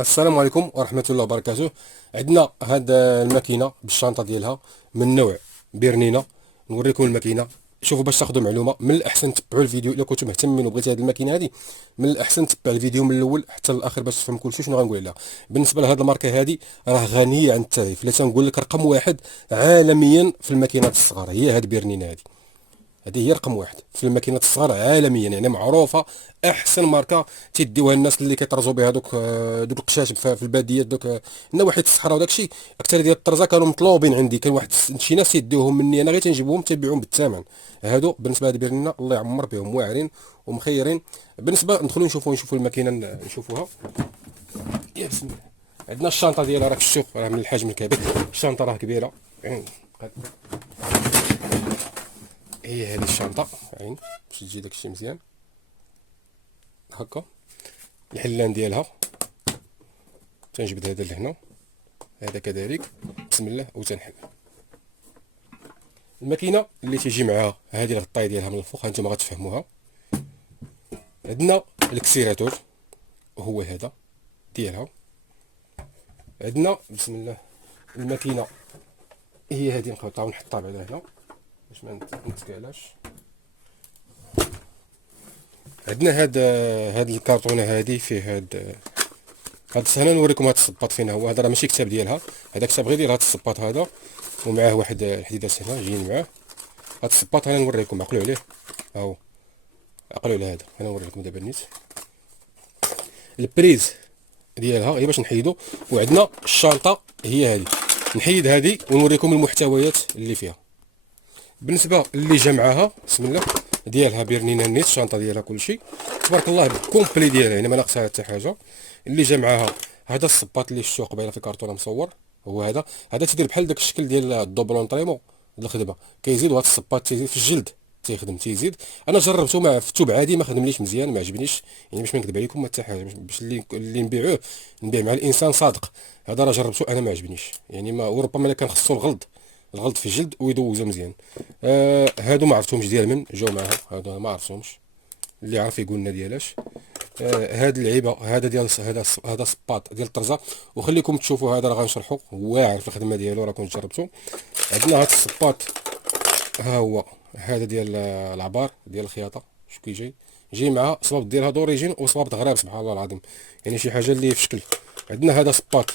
السلام عليكم ورحمة الله وبركاته. عندنا هاد الماكينة بالشنطة ديالها من نوع بيرنينا. نوريكم الماكينة. شوفوا باش تاخذوا معلومة، من الأحسن تبعوا الفيديو إلا كنتم مهتمين وبغيتي هاد الماكينة هادي. من الأحسن تبع الفيديو من الأول حتى الآخر باش تفهم كلشي شنو غنقول عليها. بالنسبة لهاد الماركة هادي راه غنية عن التعريف، إلا تنقول لك رقم واحد عالميا في الماكينات الصغار هي هاد بيرنينا هادي. هذه هي رقم واحد في الماكينات الصغار عالميا، يعني معروفه. احسن ماركه تيديوها الناس اللي كيطرزوا بها دوك القشاش في الباديه، دوك النواحي الصحراء وداك الشيء. اكثر ديال الطرزه كانوا مطلوبين عندي، كان واحد شي ناس يديوهم مني انا، غير تنجيبهم تنبيعهم بالثمن. هادو بالنسبه لهاد بيرنا الله يعمر بهم، واعرين ومخيرين. بالنسبه ندخلوا نشوفوا الماكينه، نشوفوها. يا بسم الله. عندنا الشنطه ديالها، راك شفتوا راه من الحجم الكبير. الشنطه راه كبيره يعني. هي هذه الشنطه عين باش تجي داكشي مزيان هكا. الحلان ديالها تنجبد هذا لهنا، هذا كذلك. بسم الله وتنحل. الماكينه اللي تيجي معها هذه الغطايه ديالها من الفوق، هانتوما غتفهموها. عندنا الكسيراتور هو هذا ديالها. عندنا بسم الله الماكينه هي هذه، نقطعها ونحطها بعدا هنا باش ما نتكالاش. عندنا هاد الكرتونه هذه فيه هاد السهله. نوريكم هاد الصباط فين هو. هذا راه ماشي كتاب ديالها، هذا كتاب غير ديال هاد الصباط هذا، ومعاه واحد الحديدات هنا جايين معاه. هاد الصباط انا نوريكم، عقلوا عليه. ها هو، عقلوا على هذا. انا نوريكم دابا نيت البريز ديالها هي باش نحيدو. وعندنا الشنطه هي هذه، نحيد هذه ونوريكم المحتويات اللي فيها. بالنسبه اللي جا معاها بسم الله ديالها بيرنينا نيت، الشنطه ديالها كلشي تبارك الله كومبلي ديالها، يعني ما ناقصها حتى حاجه. اللي جا معاها هذا الصباط اللي شفتوه قبيله في كرتونه مصور، هو هذا تيدير بحال داك الشكل ديال الدوبلون طريمو ديال الخدمه، كيزيد. وهذا الصباط تيزيد في الجلد، تيخدم تيزيد. انا جربته مع في الثوب عادي ما خدمليش مزيان، ما عجبنيش، يعني باش ما نكذب عليكم ما حتى حاجه. باش اللي نبيعوه نبيع مع الانسان صادق. هذا راه جربته انا ما عجبنيش، يعني ما وربما الا كان خصو الغلط في الجلد ويدوزو مزيان. هادو ما عرفتهمش ديال من جاو معاها، هادو ما عرفتهمش. اللي عرف يقول لنا ديالاش. هاد اللعيبه هذا ديال هذا سباط ديال الطرزه. وخليكم تشوفوا هذا راه غنشرحو، واعر في الخدمه ديالو راه كنت جربته. عندنا هاد السباط، ها هو هذا ديال العبار ديال الخياطه. شو كيجي جاي معها صباب ديالها دوريجين وصباب غراب، سبحان الله العظيم، يعني شي حاجه اللي في شكل. عندنا هذا سباط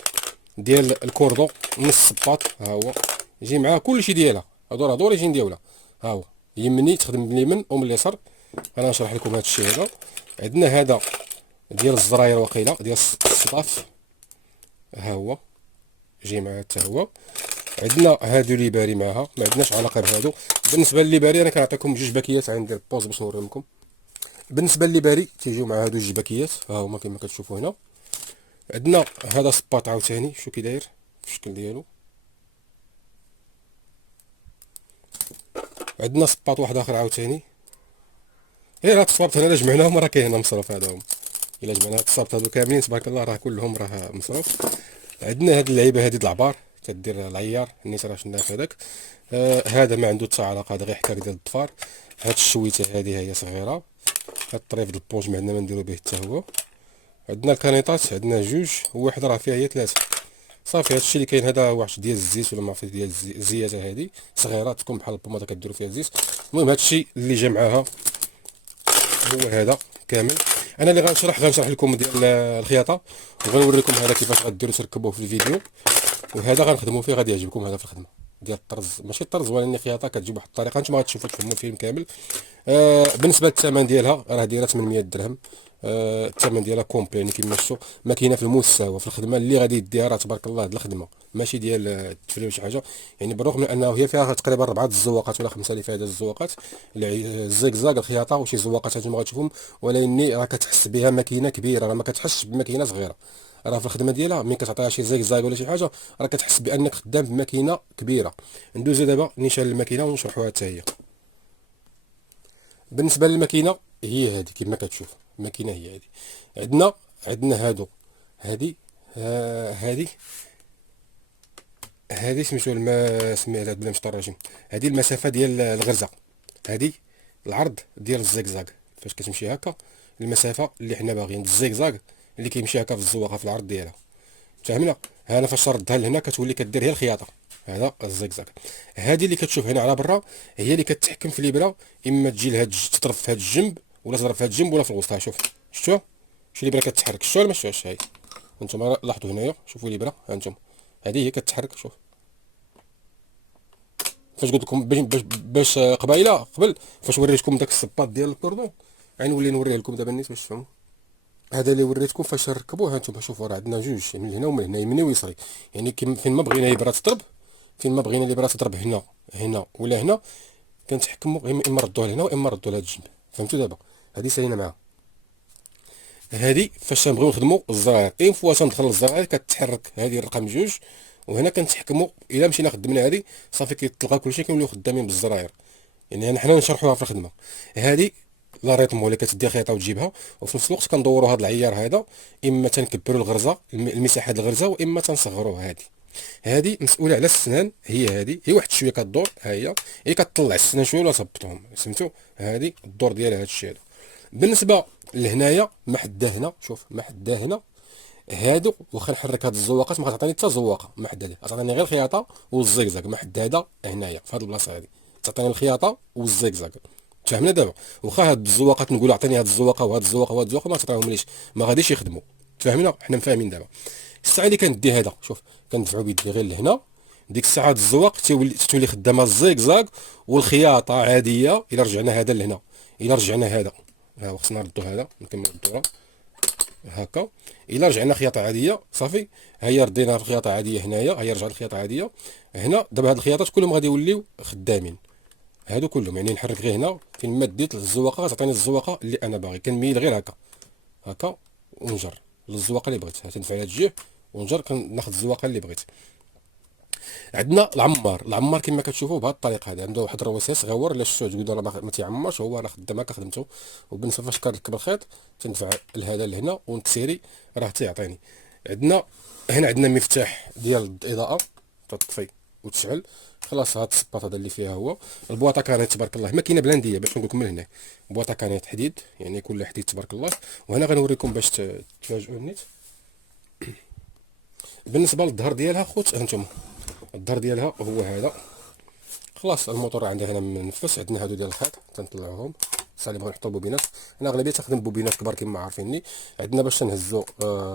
ديال الكوردو، نص سباط ها هو يجي معاه كلشي ديالها. هادو راه دوريجين ديالها. ها هو يمني تخدم من اليمين ومن اليسار. انا نشرح لكم هذا الشيء هذا. عندنا هذا ديال الزراير وقيله ديال السطاف، ها هو جاي معاه حتى هو. عندنا هادو لي باري معاها، ما عندناش علاقه بهادو. بالنسبه للي باري انا كنعطيكم جوج باكيات، غندير بوز باش نوريهم لكم. بالنسبه للي باري تيجيو مع هادو جوج باكيات، ها هما كما كتشوفوا هنا. عندنا هذا سباط عاوتاني شو كي داير في الشكل ديالو. عندنا سباط واحد اخر عاوتاني. غير هاد الصوابط هنا الا جمعناهم راه كاين هنا مصروف. هذا هما الا جمعنا هاد الصوابط هادو كاملين تبارك الله راه كلهم راه مصروف. عندنا هاد اللعيبه هادي د العبار تدير العيار النيت راه شفنا في هذاك. هذا ما عنده حتى علاقه، هذا غير حكاك ديال الضفار. هاد الشويته هادي هي صغيره. هاد الطريف د البونج ما عندنا ما نديرو به حتى هو. عندنا الكانيطات عندنا جوج، وواحد راه فيها هي ثلاثه. صافي هادشي اللي كاين. هذا واحد ديال الزيت ولا ما عرفتش ديال الزياته هادي صغيره، تكون بحال البوماده كديروا فيها الزيت. المهم هادشي اللي جا معاها هو هذا كامل. انا اللي غنشرح لكم ديال الخياطه، وغنوريكم هذا كيفاش غديروا تركبوه في الفيديو. وهذا غنخدموا فيه، غادي يعجبكم هذا في الخدمه ديال الطرز، ماشي الطرز ولكن خياطه كتجي بواحد الطريقه نتوما غتشوفوا تفهموا الفيلم كامل. بالنسبه للثمن ديالها راه دايره 800 درهم. الثمن ديالها كومبلي، يعني كيما شفتوا ماكينه في المستوى في الخدمه اللي غادي يديها راه تبارك الله. هاد الخدمه ماشي ديال التفليل شي حاجه، يعني بالرغم من انه هي فيها تقريبا 4 الزواقات ولا 5 اللي فيها هاد الزواقات، الزيكزاك الخياطه وشي زواقات هانتوما غتشوفهم. ولكن راه كتحس بها ماكينه كبيره، راه ما كتحسش بماكينه صغيره. راه في الخدمه ديالها ملي كتعطيها شي زيكزاك ولا شي حاجه راه كتحس بانك خدام بماكينه كبيره. ندوزو دابا نيشان الماكينه ونشرحوها حتى هي. بالنسبه للماكينه هي هذه كما كتشوف، الماكينه هي هذه. عندنا هادو هذه هذه هذه سميتو سميتها بلا مش الرجيم. هذه المسافه ديال الغرزه، هذه العرض ديال الزيكزاك. فاش كتمشي هكا المسافه اللي حنا باغيين الزيكزاك اللي كيمشي هكا في الزواقه في العرض ديالها. فهمنا؟ انا فاش ردها لهنا كتولي كدير هي الخياطه، هذا الزقزاق. هذه اللي كتشوف هنا على برا هي اللي كتحكم في الابره، اما تجي لهاد تضرب في هاد الجنب ولا تضرب في هاد الجنب ولا في الوسط. ها شوف، شفتوها؟ شوف الابره كتحرك، شفتوها ولا ما شفتوهاش؟ هاي انتم لاحظوا هنايا، شوفوا الابره، ها انتم هذه هي كتحرك. شوف فاش قلت لكم باش قبيله قبل فاش وريتكم داك الصباط ديال الكوردون، غنولي نوريه لكم دابا الناس باش تفهموا. هذا اللي وريتكم فاش نركبوه، ها انتم شوفوا راه عندنا جوج، من هنا ومن هنا، يمني ويسري. يعني فين ما بغينا الابره تضرب، فين ما بغينا الابره تضرب، هنا هنا ولا هنا، كنتحكموا اما نردوها لهنا واما نردوها لهاد الجنب. فهمتوا دابا؟ هذه سالينا معاها. هذه فاش تنبغيو نخدموا الزراير، اين فوا تندخل الزراير كتحرك هذه الرقم جوج، وهنا كنتحكموا الا مشينا خدمنا هذه صافي كيتلقى كلشي كنوليو خدامين بالزراير. يعني حنا نشرحوها في الخدمه. هذه لا ريتم هو اللي كتدي خيطه وتجيبها، وفي نفس الوقت كندوروا هذا العيار هذا، اما تنكبروا الغرزه المساحه ديال الغرزه واما تنصغروها. هذه مسؤوله على السنان، هي واحد شويه كدور، ها هي كتطلع السنان شويه ولا تهبطهم، سمعتوا؟ هذه الدور ديالها هذا الشيء هذا. بالنسبه لهنايا ما حدا هنا، شوف ما حدا هنا، هادو واخا نحرك هاد الزواقات ما غتعطيني حتى زواقه، ما حدا هذه غتعطيني غير الخياطه والزيكزاك. ما حدا هذا هنايا في هاد البلاصه هادي تعطيني الخياطه والزيكزاك. فهمنا دابا؟ واخا هاد الزواقات نقول عطيني هاد الزواقه وهاد الزواقه وهاد الزواقه ما تعطيهم ليش، ما غاديش يخدموا. تفهمنا؟ حنا فاهمين دابا. الساعه اللي كندي هذا، شوف كندفعو بيدي غير لهنا، ديك الساعه هاد الزواق تولي خدامه الزيكزاك والخياطه عاديه. الا رجعنا هذا لهنا، الا رجعنا هذا، ها هو خصنا نردو هذا، نكمل الدوره هكا. الا رجعنا خياطه عاديه صافي، هيا ردينا في خياطه عاديه هنايا، هيا رجعت الخياطه عاديه هنا. دابا هاد الخياطات كلهم غادي يوليو خدامين، هادو كلهم. يعني نحرك غير هنا فين ما ديت الزواقه غتعطيني الزواقه اللي انا باغي. كنميل غير هكا هكا ونجر للزواقه اللي بغيت، تندفع لهاد الجهه ونجر كناخذ الزواقه اللي بغيت. عندنا العمار كما كتشوفوا بهذه الطريقه هذه، عنده واحد الروسيس غور، الا شفتوه تقولوا راه ما تيعمرش، هو راه خدام هكا خدمته. وبالنسبه فاش كنركب الخيط تندفع لهذا لهنا ونكسيري راه تيعطيني. عندنا هنا عندنا مفتاح ديال الاضاءه، تطفي وتشعل. خلاص هاد السباط هذا اللي فيها هو البواطه كانت تبارك الله ماكينه بلانديه باش نقول لكم من هنا. بواطه كانت حديد، يعني كل حديد تبارك الله. وهنا غنوريكم باش تفاجئوا النيت. بالنسبه للظهر ديالها خوت، هانتوما الظهر ديالها هو هذا. خلاص الموتور عندي هنا منفس. عندنا هادو ديال الخيط تنطلعوهم، سالي بغا نحطو البوبينات. انا اغلبيه تخدم بوبينات كبار كما عارفيني. عندنا باش نهزو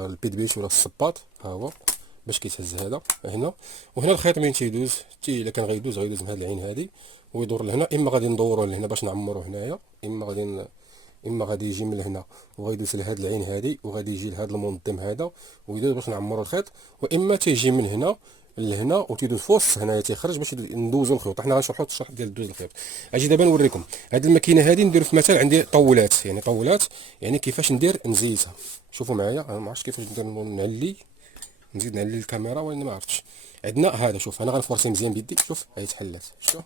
البيت بيت ولا الصباط، ها هو باش كيتهز هذا هنا. وهنا الخيط من تيدوز الا كان غيدوز من هاد العين هادي ويدور لهنا. اما غادي ندورو لهنا باش نعمرو هنايا، اما غادي يجي من هنا وغيدوز لهاد العين هادي وغادي يجي لهاد المنظم هذا ويدوز باش نعمرو الخيط. واما تيجي من هنا لهنا وتيدوز فوس هنايا تيخرج باش ندوزو الخيوط. حنا غنشرحو الشرح ديال دوز الخيوط. اجي دابا نوريكم هاد الماكينه هادي. ندير في مثال عندي طولات، يعني كيفاش ندير نزيتها. شوفوا معايا، انا ما عرفتش كيفاش ندير نعلي، نزيد نعلي الكاميرا ولا ما عرفتش. عندنا هذا، شوف انا غنفورسي مزيان بيدي، شوف هي تحلات، شفتوا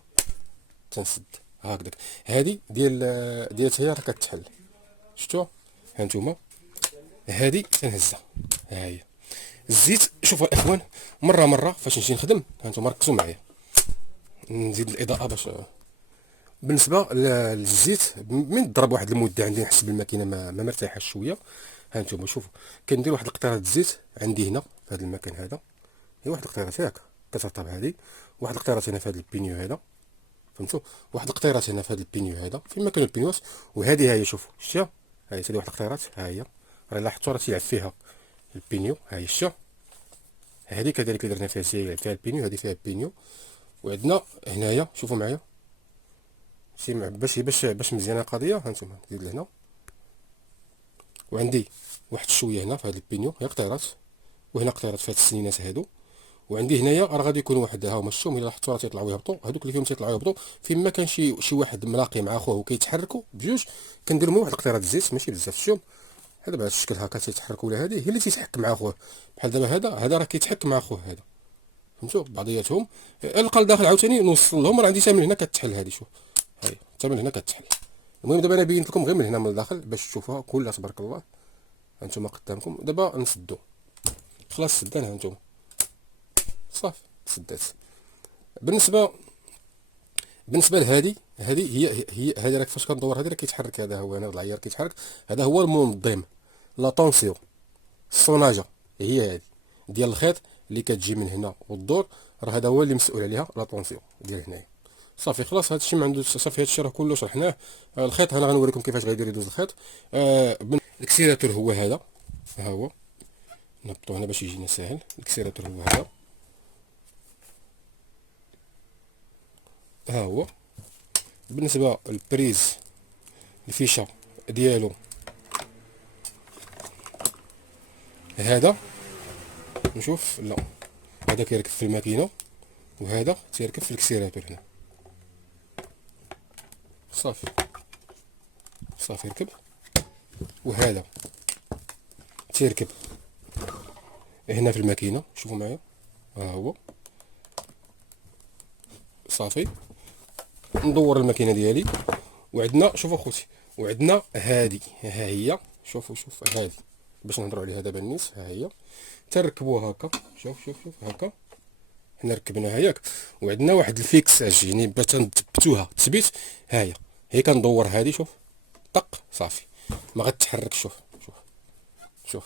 تنسد هكذاك. هذه ديال هي راه كتحل، شفتوا ها نتوما. هذه تنهزها، ها هي الزيت. شوفوا الاخوان، مره فاش نجي نخدم ها نتوما ركزوا معايا، نزيد الاضاءه باش بالنسبه للزيت من ضرب واحد المده عندي نحس بالماكينه ما مرتاحه شويه. ها نتوما شوفوا كندير واحد القطره الزيت عندي هنا في هذا المكان هذا. هي واحد القطيره هكا كترطب هذه، واحد القطيره هنا في هذا البينيو هذا، فهمتوا؟ واحد القطيرات هنا في هذا البينيو هذا فين ما كانوا البينيوات. وهذه هي شوفوا شتيها، هاي هذه واحد القطيرات، ها هي راه لاحظتوا راه تيلعب فيها البينيو، ها هي شتيها. هذه كذلك اللي درنا فيها البينيو، هذه فيها البينيو. وعندنا هنايا شوفوا معايا باش مزيانه القضيه. هانتوما نزيد لهنا، وعندي واحد شويه هنا في هذا البينيو، هي قطيرات، وهنا قطيرات في هاد السنينات هادو. وعندي هنايا راه غادي يكون واحد، ها هما الشوم الا لاحظتوا راه تيطلعوا يهبطوا، هذوك اللي فيهم تيطلعوا يهبطوا فيما كان شي واحد ملاقي مع خوه وكيتحركوا بجوج، كندير لهم واحد القطيره الزيت ماشي بزاف الشوم، هذا بهذا الشكل هكا تيتحركوا. ولا هذه هي اللي تيتحكم مع خوه، بحال دابا هذا راه كيتحكم مع خوه هذا، فهمتوا بعضياتهم. القى لداخل عاوتاني نوصل لهم، راه عندي حتى من هنا كتحل هذه، شوف هاي حتى من هنا كتحل. المهم دابا انا بينت لكم غير من هنا من الداخل باش تشوفوها كلها تبارك الله. هانتوما قدامكم دابا نسدو، خلاص سدانها هانتوما صافي تسدات. بالنسبه لهذه، هذه هذه راك فاش كندور هذه راه كيتحرك، هذا هو هنا العيار كيتحرك، هذا هو المنظم لا طونسيون، الصوناجه هي هذه ديال الخيط اللي كتجي من هنا والدور، راه هذا هو اللي مسؤول عليها لا طونسيون ديال هنايا. صافي خلاص هادشي ما عنده صافي، هادشي راه كله شرحناه. الخيط انا غنوريكم كيفاش غيدير يدوز الخيط. الكسيراتور هو هذا، ها هو نهبطو هنا باش يجينا ساهل. الكسيراتور هو هذا، ها هو. بالنسبه للبريز الفيشه ديالو هذا، نشوف لا هذا كيركب في الماكينه وهذا تيركب في الكسيراتور هنا. صافي صافي ركب. وهذا تيركب هنا في الماكينه، شوفوا معايا ها هو. صافي ندور الماكينه ديالي، وعندنا شوفوا خوتي، وعندنا هادي ها هي، شوفوا شوف هادي باش نهضروا عليها دابا النيس، ها هي تركبوها هكا. شوف شوف شوف هكا حنا ركبناها ياك. وعندنا واحد الفيكساج يعني باش نثبتوها تثبيت، ها هي كندور هادي شوف طق صافي ما غتحركش. شوف شوف شوف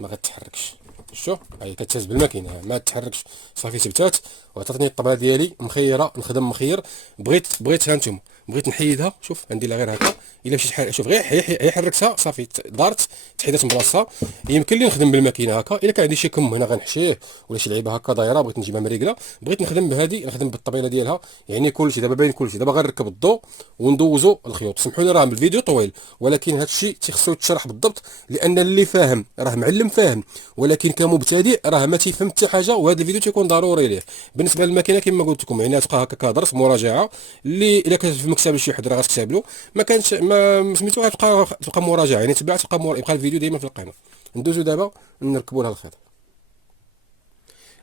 ما غتحركش. شوف هاي كتهز بالماكينه ما تحركش. صافي ثبتات وعطاتني الطبله ديالي مخيره، نخدم مخير. بغيت ها نتوما بغيت نحيدها، شوف نديرها غير هكا. الا مشيت شوف غير هي حركتها صافي دارت تحيدات من بلاصتها. يمكن لي نخدم بالماكينه هكا. الا كان عندي شي كم هنا غنحشيه ولا شي لعيبه هكا دايره بغيت نجيبها مريقله، بغيت نخدم بهذه نخدم بالطبيله ديالها. يعني كلشي دابا باين كلشي. دابا غنركب الضو وندوزو الخيوط. سمحوا لي راه الفيديو طويل، ولكن هذا الشيء تيخصو يتشرح بالضبط، لان اللي فاهم راه معلم فاهم، ولكن كمبتدئ راه ما تيفهم حتى حاجه. وهذا الفيديو تيكون ضروري ليه. بالنسبه للماكينه كما قلت لكم يعني تبقى هكا كهضرت مراجعه. اللي الا كانت في مكتب شي حد راه غتكتب له، ما كانش ما سميتو تبقى مراجعه يعني تبع يبقى الفيديو ديما في القناه. ندوزو دابا نركبوا لها الخيط.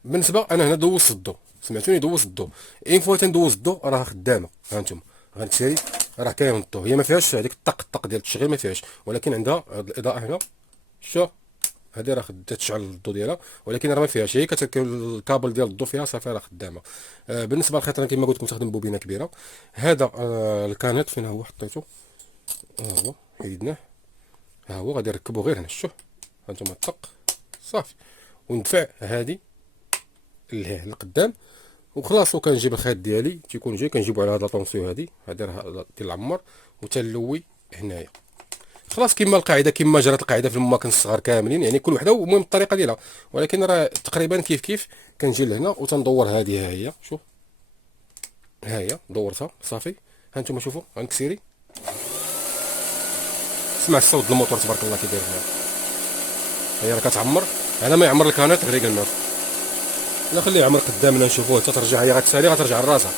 بالنسبه انا هنا دوزت الضو، سمعتوني دوزت الضو. اين فوا تندوز الضو راه خدامه. ها انتم غنتسالي راه كاين الضو، هي ما فيهاش هذيك الطق ديال التشغيل ما فيهاش، ولكن عندها الاضاءه هنا. شوف هذه راه تشعل الضو ديالها، ولكن راه ما فيهاش، هي كتركب الكابل ديال الضو فيها صافي راه خدامه. بالنسبه للخيط انا كما قلت لكم تخدم بوبينه كبيره. هذا الكانيت فين هو حطيته، ها هو حيدناه. ها هو غادي نركبو غير هنا. شوف ها انتم الطق صافي، وندفع هذه لقدام وخلاص. وكنجيب الخيط ديالي تيكون جاي كنجيبو على هاد لاطونسيو هادي راه ديال العمر وتنلوي هنايا. خلاص كما القاعده كما جرات القاعده في المواكن الصغار كاملين، يعني كل وحده المهم الطريقه ديالها، ولكن راه تقريبا كيف كنجي لهنا وتندور هذه ها هي. شوف ها هي دورتها صافي. ها انتم شوفوا غنكسيري، سمع الصوت ديال الموتور تبارك الله كيدير هنا. هي راه كتعمر على ما يعمر الكانات غريق الماء. لا خليه يعمر قدامنا نشوفوه حتى ترجع. هي غتسالي غترجع لراسها.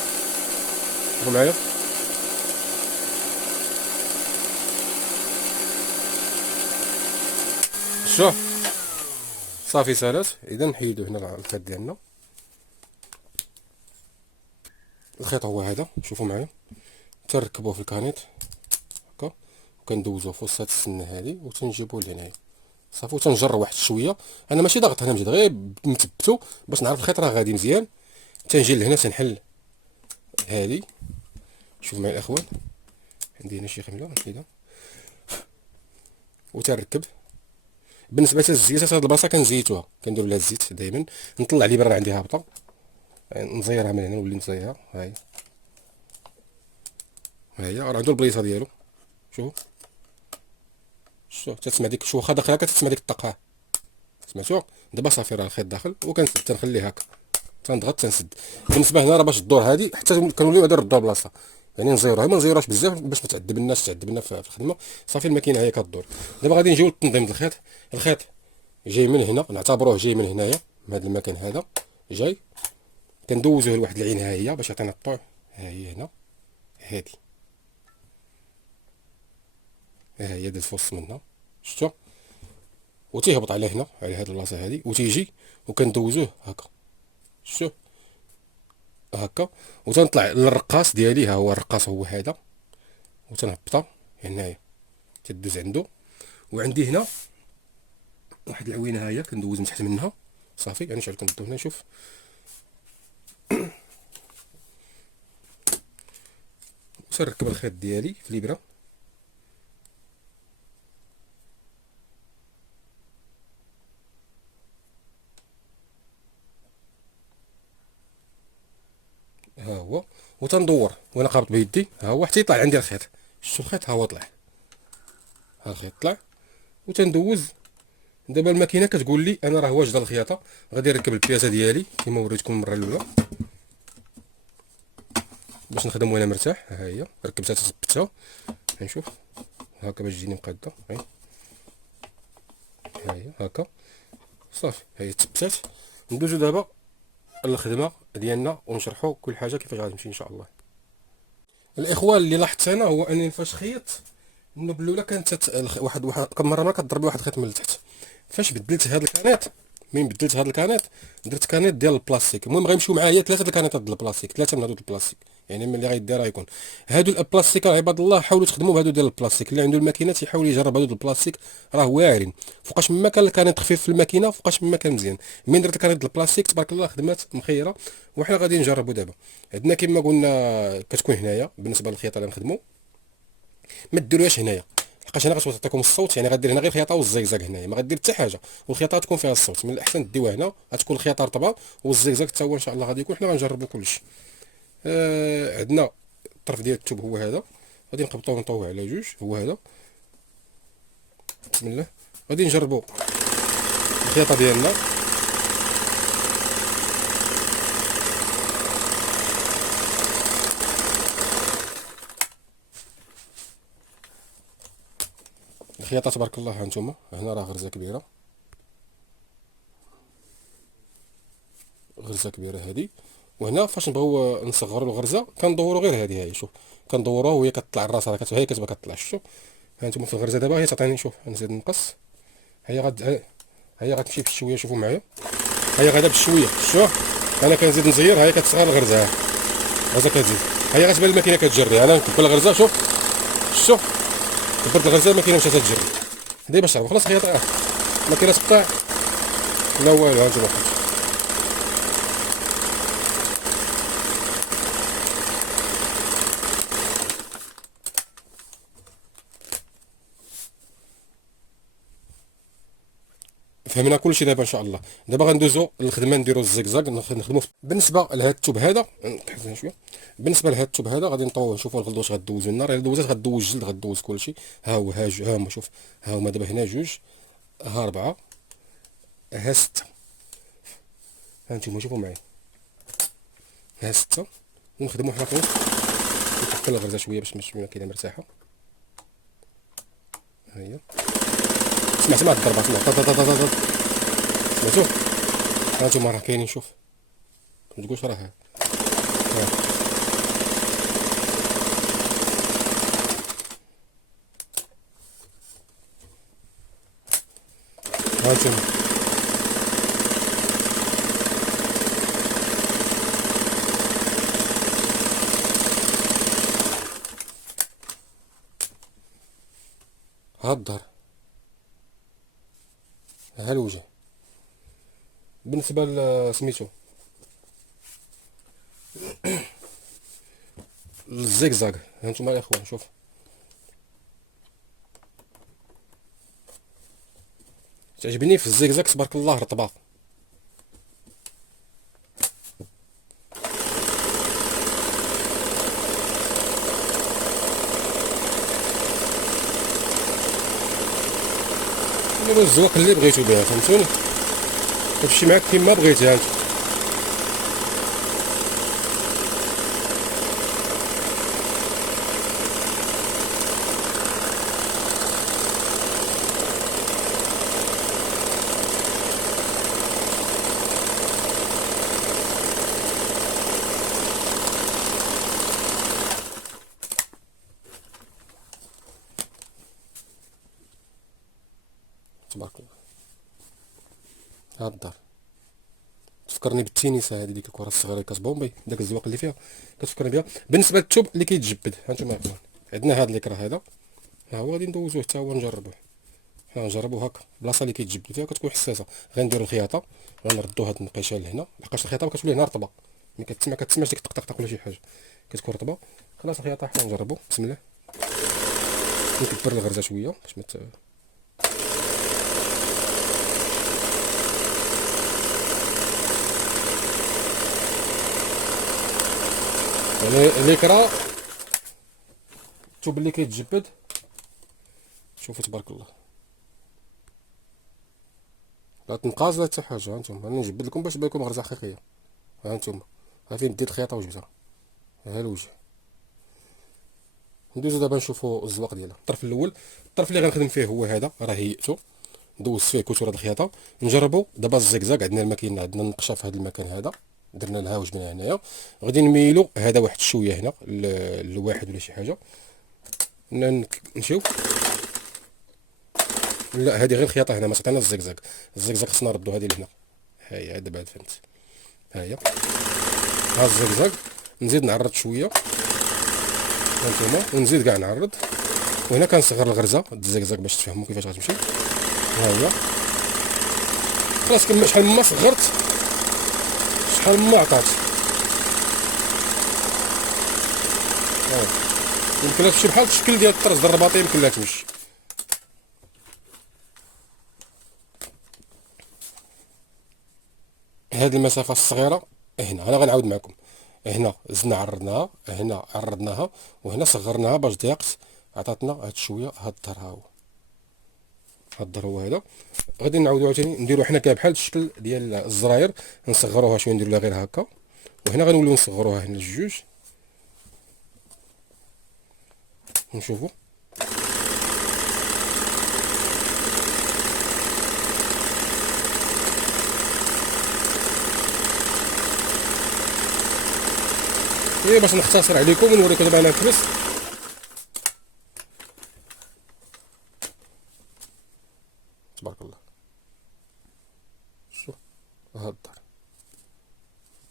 شوفوا معايا شوف صافي سالات. اذا نحيدو هنا الخيط ديالنا. الخيط هو هذا شوفوا معايا، تركبوه في الكانيت هكا وكندوزوه في وسط السنه هذه وتنجيبوه لهنايا صافي. وتنجر واحد شويه، انا ماشي ضاغط هنا مجد غير مثبتو باش نعرف الخيط راه غادي مزيان. تنجي لهنا تنحل هذه. شوف معايا الاخوان عندي هنا شي خمله كذا وتركب. بالنسبه للزيت هاد البلاصه كنزيتوها كنديروا لها الزيت دائما. نطلع لي برا عندي هابطه نزيرها من هنا نولي نزيرها. ها هي راه عنده البليصه ديالو. شوف تسمع ديك شو واخا داخل هكا تسمع ديك الطقه. سمعتو دابا صافي راه الخيط داخل وكنسد تنخليه هكا تنضغط تنسد. بالنسبه هنا راه باش الدور هادي حتى كنوليو غادي نردوها بلاصتها، يعني نزيروها ما نزيروهاش بزاف باش ما تعذب لنا في الخدمه. صافي الماكينه هي كدور. دابا غادي نجيو لتنظيم الخيط. الخيط جاي من هنا نعتبروه جاي من هنايا من هذا المكان هذا جاي. كندوزوه لواحد العين ها هي باش يعطينا الطوع. ها هي هنا هادي ها هي دازت في وسط منها شفتو، وتيهبط على هنا على هاد البلاصه هادي وتيجي وكندوزوه هكا. شوف هكا وتنطلع للرقاص ديالي. ها هو الرقاص هو هذا وتنهبطها هنايا تدوز عنده. وعندي هنا واحد العوينه هي كندوز من تحت منها صافي. يعني شحال كندو هنا شوف وتنركب الخيط ديالي في الابره. ها هو، وتندور وانا قابط بيدي، ها هو حتى يطلع عندي الخيط. شفتوا الخيط؟ ها هو طلع، ها الخيط طلع، وتندوز. دابا الماكينه كتقول لي انا راه واجده الخياطه. غادي نركب البياسه ديالي كما وريتكم المره الاولى باش نخدم وانا مرتاح. ها هي ركبتها تثبتها، نشوف هكا باش تجيني مقاده. ها هي هكا صافي، ها هي تثبتات. ندوزو دابا الخدمه ديالنا ونشرحوا كل حاجه كيفاش غادي تمشي ان شاء الله. الاخوان اللي لاحظت انا هو انني فاش خيط انه بالاولى كانت واحد كم مره كضرب واحد الخيط من التحت. فاش بدلت هاد الكانيط، من بدلت هاد الكانيط درت كانيط ديال البلاستيك. المهم غيمشيو معايا ثلاثه الكانيطات ديال البلاستيك، ثلاثه من هادو البلاستيك. يعني ملي غيدير غيكون هادو البلاستيك. عباد الله حاولوا تخدموا بهادو ديال البلاستيك. اللي عنده الماكينات يحاول يجرب هادو البلاستيك، راه واعرين. فوقاش مما كان الكانيط خفيف في الماكينه، فوقاش مما كان مزيان. من درت الكانيط ديال البلاستيك تبارك الله خدمات مخيره. وحنا غادي نجربوا دابا. عندنا كما قلنا كتكون هنايا بالنسبه للخياطه اللي نخدموا، ما ديروهاش هنايا لحقاش هنا غتبغي تعطيكم الصوت. يعني غدير هنا غير الخياطه والزيكزاك، هنايا ما غدير حتى حاجه، والخياطه تكون فيها الصوت. من الاحسن ديوها هنا، غتكون الخياطه رطبه والزيكزاك حتى هو ان شاء الله غادي يكون. حنا غنجربوا كلشي. عندنا الطرف ديال الثوب هو هذا، غادي نقبطوه ونطوه على جوج. هو هذا بسم الله. غادي نجربوا الخياطه ديالنا. الخياطه تبارك الله ها نتوما، هنا راه غرزه كبيره، غرزه كبيره هذه. وهنا فاش نبغيو نصغروا الغرزه كندوروا غير هذه. هاي شوف كندوروها وهي كتطلع الراس، راه هي كتبقى كتطلع. شوف ها انتم في الغرزه دابا هي تعطيني. شوف نزيد نقص، هي غتمشي بشويه. شوفوا معايا، هي غادا بشويه. شوف انا كنزيد نزير، هي كتصغر الغرزه. غرزه كتزيد، هي غتبان الماكينه كتجري. انا نكبر الغرزه. شوف كبرت الغرزه الماكينه مشات تجري. دابا باش خلاص خياطه الماكينه تقطع لا والو. ها انتم فهمنا كلشي دابا ان شاء الله. دابا غندوزو للخدمه، نديرو الزيكزاك نخدمو. بالنسبه لهاد الثوب هذا نحسن شويه. بالنسبه لهاد الثوب هذا غادي نطووه، نشوفوا الغلظ واش غدوزو النار. الا دوزات غدوز الجلد، غدوز كلشي. ها هو ها هما. شوف ها هما دابا هنا جوج، ها ربعه، ها سته. ها نتوما شوفوا معايا، ها سته. ونخدمو حنا فوق. نكفل الغرزه شويه باش تمشي كده مرتاحه. ها هي سمع الضربه، سمعتوا؟ ها نتوما راه كاينين. شوف ما تقولش راه ها نتوما. ها الظهر، ها الوجه. بالنسبه لسميتو الزيكزاك، ها نتوما الاخوان. شوف تعجبني في الزيكزاك تبارك الله رطبه. ديروا الزواق اللي بغيتو بها، فهمتوني؟ كتمشي معاك كيما بغيتي. ها انت تبارك الله. ها الدار تفكرني بالتينيسه هذه، ديك الكره الصغيره اللي كتبومبي، داك الزواق اللي فيها كتفكرني بها. بالنسبه للثوب اللي كيتجبد، ها انتم عندنا هذا اللي كرا هذا، ها هو غادي ندوزوه حتى هو نجربوه. ها نجربوه هكا البلاصه اللي كيتجبد فيها كتكون حساسه. غنديروا الخياطه، غنردوا هاد النقيشه لهنا لحقاش الخياطه كتولي هنا رطبه. ملي كتسمعش ديك الطقطق ولا شي حاجه كتكون رطبه. خلاص الخياطه حنا نجربوا بسم الله. نكبر الغرزه شويه باش ما يعني ليكرا شوف اللي كيتجبد، شوفوا تبارك الله، لا تنقاز لا حتى حاجه. هانتوما انا نجبد لكم باش تبان لكم غرزه حقيقيه. هانتوما ها فين ديت الخياطه وجبتها، ها الوجه. ندوزو دابا نشوفوا الزواق ديالها. الطرف الاول، الطرف اللي غنخدم فيه هو هذا، راه هيئته دوزت فيه كسوره الخياطه. نجربوا دابا الزيكزاك. عندنا الماكينه، عندنا النقشه في هذا المكان هذا، درنا لها وجبنا هنايا. غادي نميلو هذا واحد شويه هنا لواحد ولا شي حاجه. نمشيو، لا هذه غير الخياطه هنا، ما تعطينا الزيكزاك. الزيكزاك خصنا نردو هذه لهنا. ها هي دابا فهمت. ها هي ها الزيكزاك. نزيد نعرض شويه هانتوما، ونزيد كاع نعرض. وهنا كنصغر الغرزه الزيكزاك باش تفهموا كيفاش غتمشي. ها هي خلاص. كما شحال ما صغرت شحال ما عطات. يمكن لها تمشي بحال الشكل ديال الطرز ديال الرباطي، يمكن لها تمشي. هذه المسافه الصغيره هنا انا غنعاود معكم. هنا زدنا عرضناها، هنا عرضناها، وهنا صغرناها باش ضيقت، عطاتنا هاد شويه. هاد الظهر ها هو، هاد الظهر هو هذا. غادي نعاودو عاوتاني نديرو حنا كاع بحال الشكل ديال الزراير، نصغروها شويه، نديرو لها غير هكا. وهنا غنوليو نصغروها هنا الجوج. نشوفو ايه باش نختصر عليكم ونوريكم دابا انا نكبس. تبارك الله. شوف هاد الدار،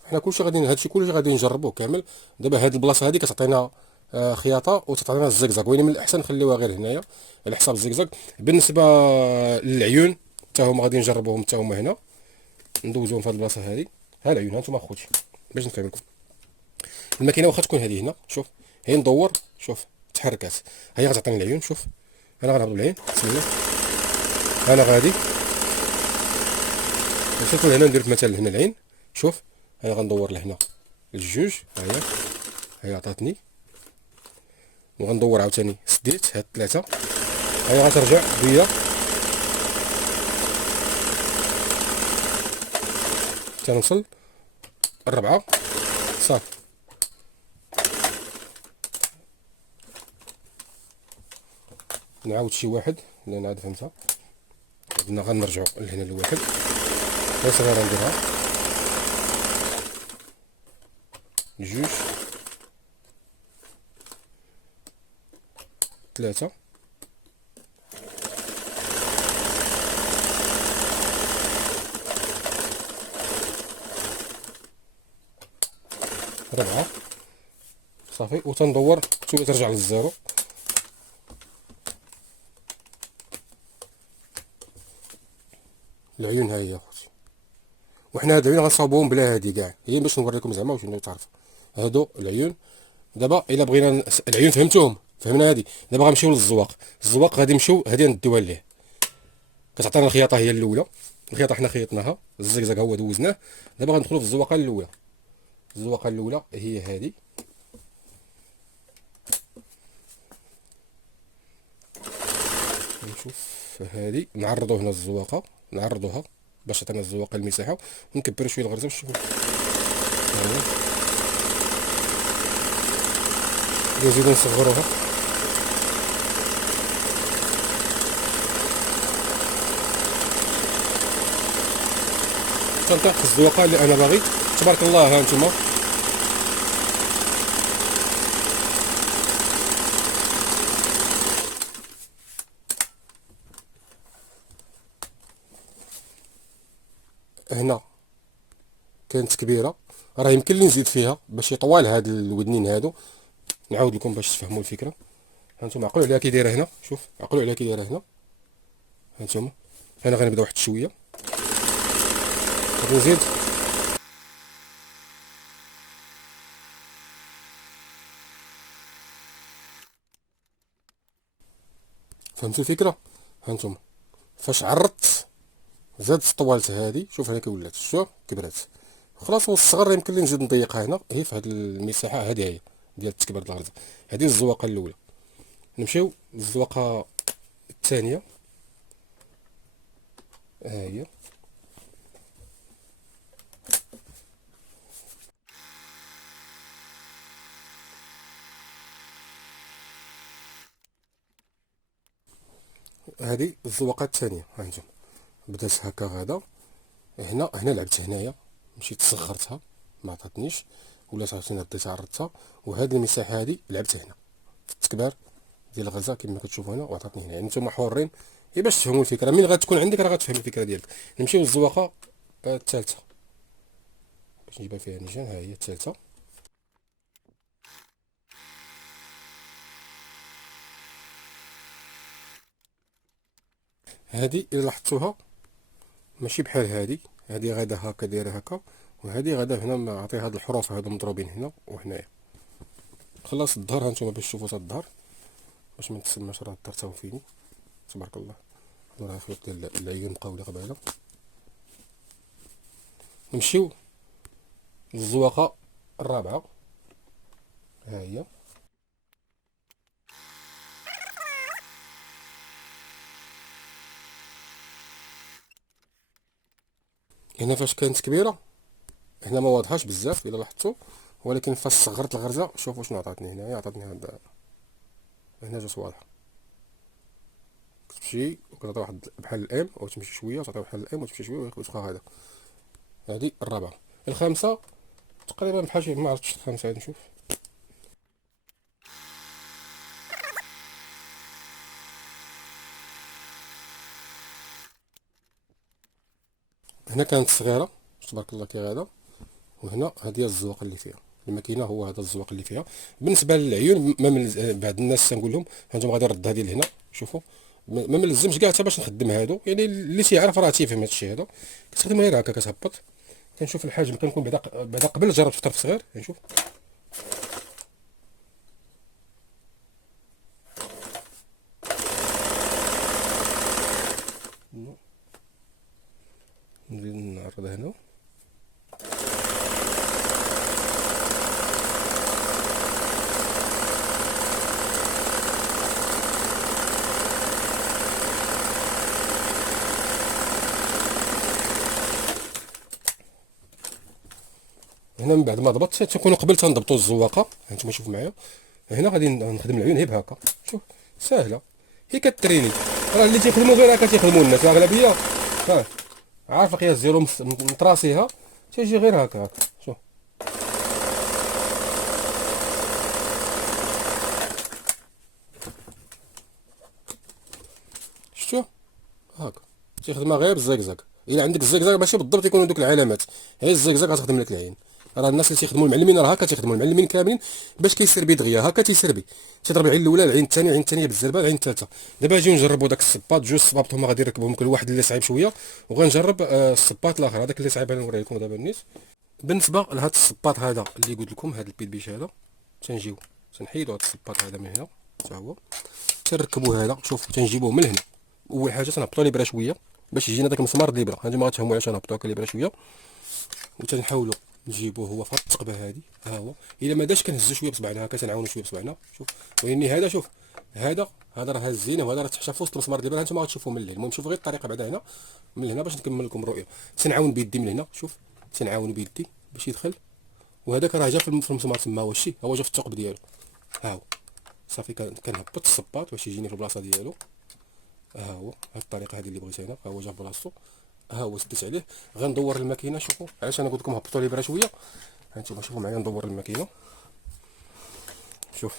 حنا كلشي غادي، هادشي كلشي غادي نجربوه كامل. دابا هاد البلاصه هادي كتعطينا خياطه وتعطينا الزقزاق، وين من الاحسن نخليوها غير هنايا على حساب الزقزاق. بالنسبه للعيون حتى هما غادي نجربوهم حتى هما هنا، ندوزوهم في هاد البلاصه هادي. ها العيون هانتوما اخوتي باش نفهم لكم. الماكينه واخا تكون هذه هنا، شوف هي ندور، شوف تحركات، هي غتعطيني العيون. شوف انا غنهبط بالعين، بسم الله. انا غادي نشوف هنا، ندير مثلا هنا العين. شوف انا غندور لهنا الجوج، ها هي، هي عطاتني. وغندور عاوتاني سديت هاد الثلاثه، هي غترجع بيا حتى نوصل الربعه. صافي نعاود شي واحد لان عاد فهمتها. قلنا غنرجعو لهنا لواحد، غير صغيره نديرها جوج ثلاثه ربعه. صافي وتندور شويه ترجع للزيرو. العيون ها هي اخوتي، وحنا هاد العيون غنصاوبوهم بلا هادي كاع، هي باش نوريكم زعما واش تعرف. هادو العيون. دابا الا بغينا العيون فهمتوهم، فهمنا هادي. دابا غنمشيو للزواق. الزواق غادي نمشيو هادي نديوها ليه. كتعطينا الخياطه هي الاولى، الخياطه حنا خيطناها، الزقزاق هو دوزناه. دابا غندخلو في الزواقه الاولى. الزواقه الاولى هي هادي. نشوف هادي، نعرضو هنا الزواقه، نعرضوها باش تعطينا الزواقه المساحه، ونكبروا شويه الغرزه باش نشوفوا. نزيدو نصغروها. تنطيق الزواقه اللي انا باغي. تبارك الله. ها انتما هنا كانت كبيره، راه يمكن لي نزيد فيها باش يطوال هاد الودنين هادو. نعاود لكم باش تفهموا الفكره. هانتوما عقلوا عليها كي دايره هنا، شوف عقلوا عليها كي دايره هنا. هانتوما انا غنبدا واحد شويه، غادي نزيد. فهمتوا الفكره؟ هانتوما فاش عرضت زادت طوالت هادي، شوف هنا كي ولات، شوف كبرات. خلاص. والصغر يمكن لي نزيد نضيقها هنا، هي في هذه المساحه هذه هي ديال التكبير د الغرزه. هذه الزواقه الاولى. نمشيو للزواقه الثانيه. ها هي. هذه الزواقه الثانيه. ها انتم بدات هكا غادا، هنا لعبت هنايا، مشيت صغرتها ما عطاتنيش، ولات عاوتاني رديتها عرضتها، وهذه المساحه هذه لعبت هنا في التكبار ديال الغرزه كما كتشوفوا هنا، وعطاتني هنا. يعني نتوما حرين باش تفهموا الفكره. من غتكون عندك راه غتفهم الفكره ديالك. نمشيو للزواقه الثالثه باش نجيبها فيها نيشان. ها هي الثالثه. هذه الا لاحظتوها ماشي بحال هذه غادا هكا دايره هكا، وهذه غادا هنا نعطي هاد الحروف هادو مضروبين هنا وهنايا. خلاص الظهر هانتوما باش تشوفوا حتى الظهر باش ما نتسماش راه الظهر تا فيني. تبارك الله. راه الخيوط ديال العيون بقاو لي قبيله. نمشيو للزواقه الرابعه. ها هي. هنا فاش كانت كبيره هنا ما واضحاش بزاف الا لاحظتوا، ولكن فاش صغرت الغرزه شوفوا شنو عطاتني هنايا. عطاتني هاد هنا جات واضحه. كتمشي وكتعطي واحد بحال الام وتمشي شويه وتعطي بحال الام وتمشي شويه وتبقى هذا. هذه الرابعه. الخامسه تقريبا بحال شي ما عرفتش الخامسه. نشوف. هنا كانت صغيره تبارك الله كي غادا، وهنا هذه الزواق اللي فيها الماكينه. هو هذا الزواق اللي فيها. بالنسبه للعيون ما من بعض الناس تنقول لهم هانتوما غادي نرد هذه لهنا. شوفوا ما ملزمش كاع حتى باش نخدم هادو، يعني اللي تيعرف راه تيفهم هذا الشيء هذا. كتخدم غير هكا كتهبط. كنشوف الحجم كنكون بعدا قبل جربت في طرف صغير. نشوف. نزيد نعرضها هنا. هنا من بعد ما ضبطت تكونوا قبل تنضبطوا الزواقه. هانتوما شوفوا معايا. هنا غادي نخدم العيون غير بهكا. شوف ساهله، هي كتريني. راه اللي تيخدموا غير هكا تيخدموا الناس الاغلبيه. ها عارف القياس ديالو متراسيها تيجي غير هكا. شوف شفتوا هكا تيخدمها غير بالزيكزاك. الا عندك الزيكزاك ماشي بالضبط يكونوا دوك العلامات، هي الزيكزاك غتخدم لك العين. راه الناس اللي تيخدموا المعلمين راه هكا تيخدموا المعلمين كاملين باش كيسربي دغيا هكا تيسربي. تيضرب العين الاولى العين الثانيه العين الثانيه بالزربه العين الثالثه. دابا نجيو نجربوا داك الصباط. جوج صباط هما غادي نركبهم كل واحد اللي صعيب شويه، وغنجرب الصباط الاخر هذاك اللي صعيب. انا نوريه لكم دابا النيت. بالنسبه لهذا الصباط هذا اللي قلت لكم هذا البيش هذا تنجيو تنحيدوا هذا الصباط هذا من هنا حتى هو تنركبوه هذا. شوف تنجيبوه من هنا. اول حاجه تنهبطوا الابره شويه باش يجينا داك المسمار ديال الابره. هانتوما غتفهموا علاش نهبطوا هكا الابره شويه، وتنحاولوا نجيبوه هو في هاد الثقبه هذه. ها هو. الا ما داش كنهزوا شويه بصبعنا هكا تنعاونوا شويه بصبعنا. شوف ويني هذا. شوف هذا راه هازينه، وهذا راه تحشى في وسط المسمار ديال الابره. هانتوما غتشوفوا من الليل. المهم شوفوا غير الطريقه بعدا هنا من هنا باش نكمل لكم الرؤيه. تنعاون بيدي من هنا. شوف تنعاون بيدي باش يدخل، وهذاك راه جا في المسمار تما. هو الشيء هو جا في الثقب ديالو. ها هو صافي. كنهبط الصباط باش يجيني في البلاصه ديالو. ها هو هاد الطريقه هذه اللي بغيت انا. ها هو جا في بلاصتو. ها هو سديت عليه. غندور الماكينه. شوفوا علاش انا قلت لكم هبطوا الابره شويه. هانتوما شوفوا معايا ندور الماكينه. شوف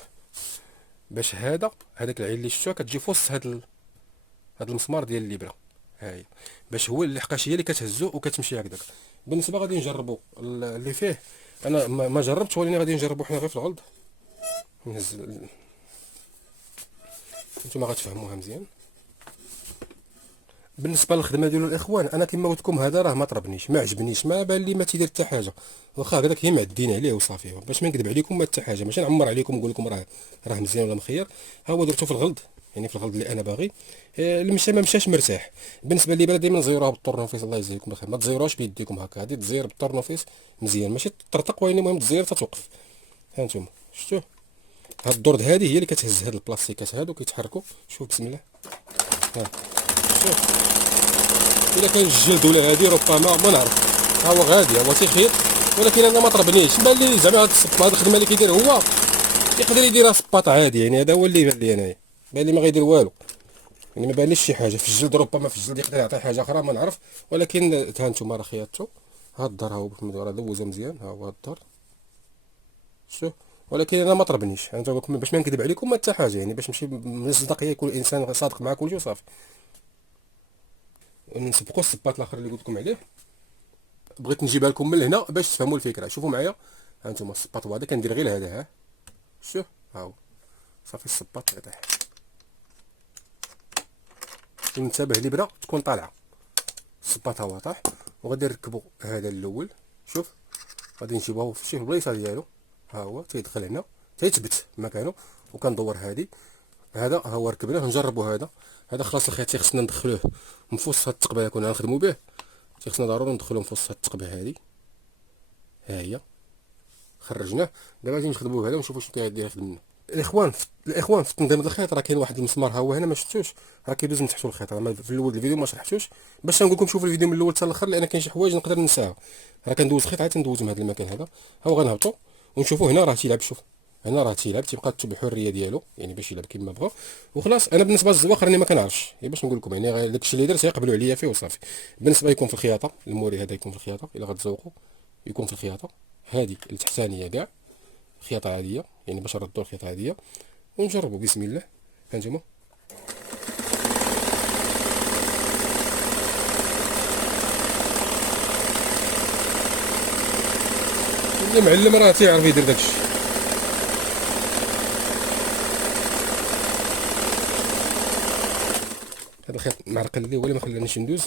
باش هذاك العين اللي شفتوها كتجي في وسط هاد المسمار ديال الابره. ها هي باش هو اللحقاش هي اللي كتهزو وكتمشي هكذاك. بالنسبه غادي نجربوا اللي فيه. انا ما جربتش، ولكن غادي نجربوا حنا غير في الغلط. نهز نتوما غتفهموها مزيان. بالنسبه للخدمه ديالو الاخوان، انا كما قلت لكم هذا راه ما طربنيش ما عجبنيش ما بان لي ما تيدير حتى حاجه. واخا هكذاك هي معدين عليه وصافي باش ما نكذب عليكم ما حتى حاجه. ماشي نعمر عليكم نقول لكم راه مزيان ولا مخير. ها هو درتو في الغلط يعني في الغلط اللي انا باغي. المشى ما مشاش مرتاح. بالنسبه لي ديما نزيروها بالطورنوفيس، الله يجزيكم بخير، ما تزيروهاش بيديكم هكا، هادي تزير بالطورنوفيس مزيان، ماشي تطرطق وين، المهم تزير تتوقف. ها نتوما شفتوه، هاد الدرد هادي هي اللي كتهز هاد البلاستيكات هادو كيتحركوا. شوف بسم الله، ها شوف. الا كان الجلد ولا هادي ربما ما نعرف، ها هو غادي هو تيخيط، ولكن انا ما طربنيش. بان لي زعما هاد الصباط، هاد الخدمه اللي كيدير هو يقدر يديرها صباط عادي، يعني هذا هو اللي بان لي انايا، بان لي ما غيدير والو. يعني ما بانليش شي حاجه في الجلد، ربما في الجلد يقدر يعطي حاجه اخرى ما نعرف. ولكن ها نتوما راه خياطته، هاد الدار ها هو راه دوزو مزيان، ها هو هاد الدار شوف. ولكن انا ما طربنيش، انا تنقول لكم باش ما نكذب عليكم ما حتى حاجه، يعني باش نمشي مصداقيه، يكون الانسان صادق مع كلشي وصافي. نسبقوا الصباط الاخر اللي قلت لكم عليه، بغيت نجيبها لكم من هنا باش تفهموا الفكره. شوفوا معايا، ها انتم الصباط هذا كندير غير هذا، ها شوف ها هو صافي الصباط يطيح. وننتبه الابره تكون طالعه، الصباط ها هو طاح. وغادي نركبوا هذا الاول، شوف غادي نجيبوه في شي البلايصه ديالو، ها هو تيدخل هنا تيثبت مكانه. وكندور هادي، هذا ها هو ركبناه، نجربوا هذا. هذا خلاص الخيط تيخصنا ندخلوه من فوسط هاد التقبه اللي كنا غنخدموا به، تيخصنا ضروري ندخلوه من فوسط هاد التقبه هادي، ها هي خرجناه. دابا غادي نخدموا بهذا ونشوفوا شنو كيدير يخدم لنا. الاخوان في تنظيم الخيط راه كاين واحد المسمار، ها هو هنا ما شفتوش، راه كيدوز من تحت الخيط، راه في الاول الفيديو ما شرحتوش، باش نقول لكم شوفوا الفيديو من الاول حتى الاخر، لان كاين شي حوايج نقدر ننساها. راه كندوز خيط عاد ندوز من هذا المكان هذا. ها هو غنهبطوا ونشوفوا هنا راه تيلعب. شوف هنا راه تيلعب، تيبقى بالحريه ديالو، يعني باش يلعب كما بغا. وخلاص انا بالنسبه للزواق راني ما كنعرفش، يعني باش نقول لكم يعني غير داكشي اللي درت يقبلوا عليا فيه وصافي. بالنسبه يكون في الخياطه، الموري هذا يكون في الخياطه، الا غتزوقوا يكون في الخياطه هذه التحتانيه كاع خياطه عاديه، يعني باش نردوا الخياطه عاديه. ونجربوا بسم الله. هانتوما اللي معلم راه تيعرف يدير داكشي. هذا الخيط معرقل لي هو اللي ما خلانيش ندوز.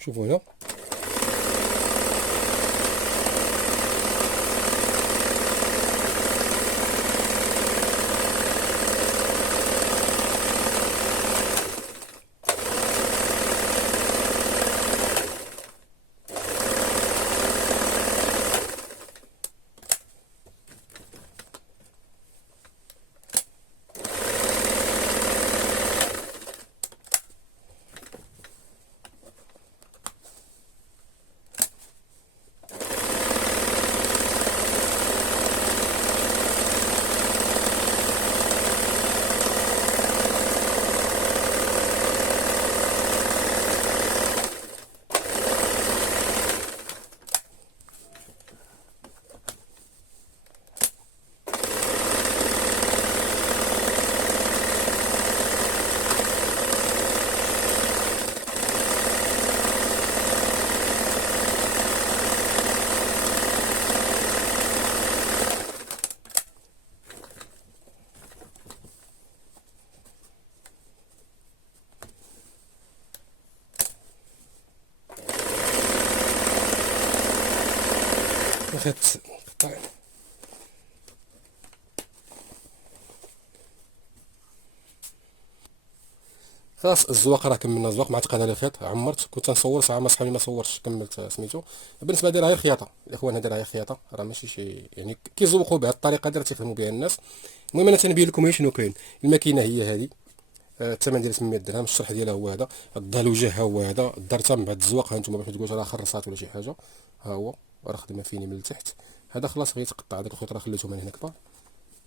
شوفوا هنا الخيط قطع. خلاص الزواق راه كملنا الزواق مع تقنيه الخيط، عمرت كنت نصور ساعه مع صحابي ما صورتش، كملت سميتو. بالنسبه لي راه غير خياطه الاخوان، هذا راه غير خياطه، راه ماشي شي يعني كيزوقوا بهذه الطريقه اللي تيخدموا بها الناس. المهم انا تنبين لكم هي شنو كاين. الماكينه هي هذه، الثمن ديالها 800 درهم، الشرح ديالها هو هذا، الضلوجه ها هو هذا، درتها من بعد الزواق. ها انتم باش ما تقولوش راه خرصات ولا شي حاجه، ها هو راه خدمه فيني من التحت. هذا خلاص غيتقطع، هذاك الخيط راه خليتهم من هنا كبار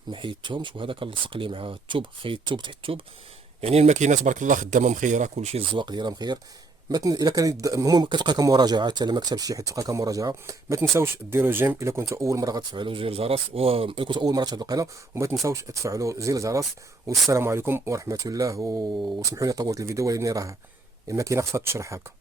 ما حيدتهمش، وهذا كنلصق ليه مع الثوب، خيط الثوب تحت الثوب. يعني الماكينه تبارك الله خدامه مخيره، كلشي الزواق ديالها مخير. الا كان المهم كتلقى كمراجعه، حتى الا ما كتبش شي حد تلقى كمراجعه. ما تنساوش ديروا جيم الا كنتوا اول مره غتفعلوا زر الجرس، الا كنتوا اول مره تشاهدوا القناه، وما تنساوش تفعلوا زر الجرس. والسلام عليكم ورحمه الله. وسمحوا لي طولت الفيديو، ولكن راه ما كاين خصها تشرح هكا.